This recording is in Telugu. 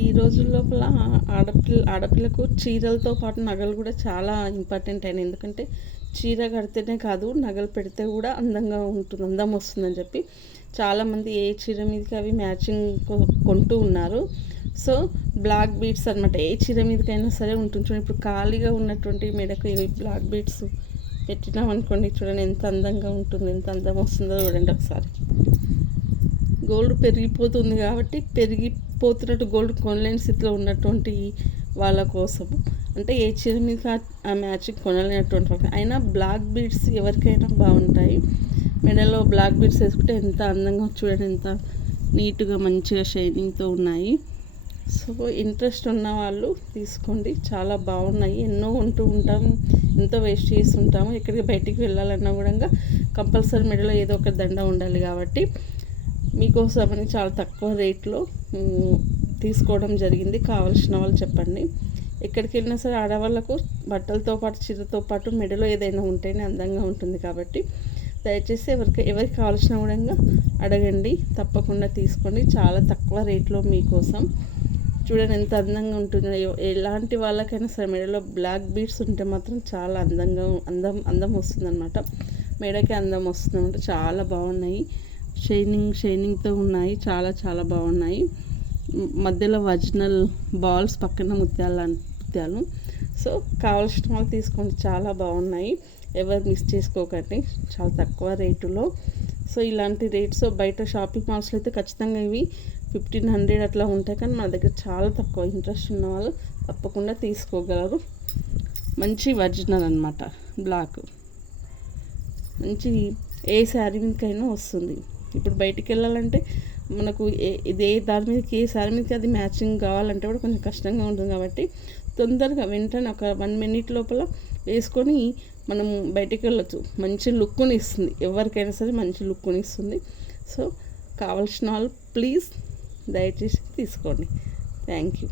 ఈ రోజుల లోపల ఆడపిల్లకు చీరలతో పాటు నగలు కూడా చాలా ఇంపార్టెంట్ అయినాయి. ఎందుకంటే చీర కడితేనే కాదు, నగలు పెడితే కూడా అందంగా ఉంటుంది, అందం వస్తుందని చెప్పి చాలామంది ఏ చీర మీదకి అవి మ్యాచింగ్ కొంటూ ఉన్నారు. సో బ్లాక్ బీడ్స్ అనమాట, ఏ చీర మీదకైనా సరే ఉంటుంది. చూడండి, ఇప్పుడు ఖాళీగా ఉన్నటువంటి మెడకు ఇవి బ్లాక్ బీడ్స్ పెట్టినామనుకోండి, చూడండి ఎంత అందంగా ఉంటుంది, ఎంత అందం వస్తుందో చూడండి ఒకసారి. గోల్డ్ పెరిగిపోతుంది కాబట్టి పెరిగిపోతున్నట్టు గోల్డ్ కొనలేని స్థితిలో ఉన్నటువంటి వాళ్ళ కోసం, అంటే ఏ చీర మీద ఆ మ్యాచింగ్ కొనలేనటువంటి వాళ్ళకి అయినా బ్లాక్ బీడ్స్ ఎవరికైనా బాగుంటాయి. మెడలో బ్లాక్ బీడ్స్ వేసుకుంటే ఎంత అందంగా, చూడండి ఎంత నీట్గా మంచిగా షైనింగ్తో ఉన్నాయి. సో ఇంట్రెస్ట్ ఉన్న వాళ్ళు తీసుకోండి, చాలా బాగున్నాయి. ఎన్నో ఉంటూ ఉంటాం, ఎంతో వేస్ట్ చేస్తుంటాము. ఎక్కడికి బయటికి వెళ్ళాలన్నా కూడా కంపల్సరీ మెడలో ఏదో ఒక దండ ఉండాలి. కాబట్టి మీకోసమని చాలా తక్కువ రేట్లో తీసుకోవడం జరిగింది. కావాల్సిన వాళ్ళు చెప్పండి. ఎక్కడికి వెళ్ళినా సరే ఆడవాళ్ళకు బట్టలతో పాటు చీరతో పాటు మెడలో ఏదైనా ఉంటేనే అందంగా ఉంటుంది. కాబట్టి దయచేసి ఎవరికి కావాల్సిన కూడా అడగండి, తప్పకుండా తీసుకోండి. చాలా తక్కువ రేట్లో మీకోసం. చూడండి ఎంత అందంగా ఉంటుందో. ఎలాంటి వాళ్ళకైనా సరే మెడలో బ్లాక్ బీడ్స్ ఉంటే మాత్రం చాలా అందం వస్తుందన్నమాట. మెడకి అందం వస్తుందన్నమాట. చాలా బాగున్నాయి, షైనింగ్తో ఉన్నాయి, చాలా చాలా బాగున్నాయి. మధ్యలో ఒరిజినల్ బాల్స్, పక్కన ముత్యాలు. సో కావాల్సిన వాళ్ళు తీసుకోండి, చాలా బాగున్నాయి. ఎవరు మిస్ చేసుకోకండి, చాలా తక్కువ రేటులో. సో ఇలాంటి రేట్స్ బయట షాపింగ్ మాల్స్లో అయితే ఖచ్చితంగా ఇవి 1500 అట్లా ఉంటాయి. కానీ మన దగ్గర చాలా తక్కువ. ఇంట్రెస్ట్ ఉన్న వాళ్ళు తప్పకుండా తీసుకోగలరు. మంచి ఒరిజినల్ అనమాట, బ్లాక్. మంచి ఏ శారీ మీదకైనా వస్తుంది. ఇప్పుడు బయటికి వెళ్ళాలంటే మనకు ఇదే దాని మీదకి, ఏ శారీ మీదకి అది మ్యాచింగ్ కావాలంటే కూడా కొంచెం కష్టంగా ఉంటుంది. కాబట్టి తొందరగా వెంటనే ఒక 1 minute లోపల వేసుకొని మనం బయటికి వెళ్ళొచ్చు. మంచి లుక్ని ఇస్తుంది, ఎవరికైనా సరే మంచి లుక్ని ఇస్తుంది. సో కావాల్సిన వాళ్ళు ప్లీజ్ దయచేసి తీసుకోండి. Thank you.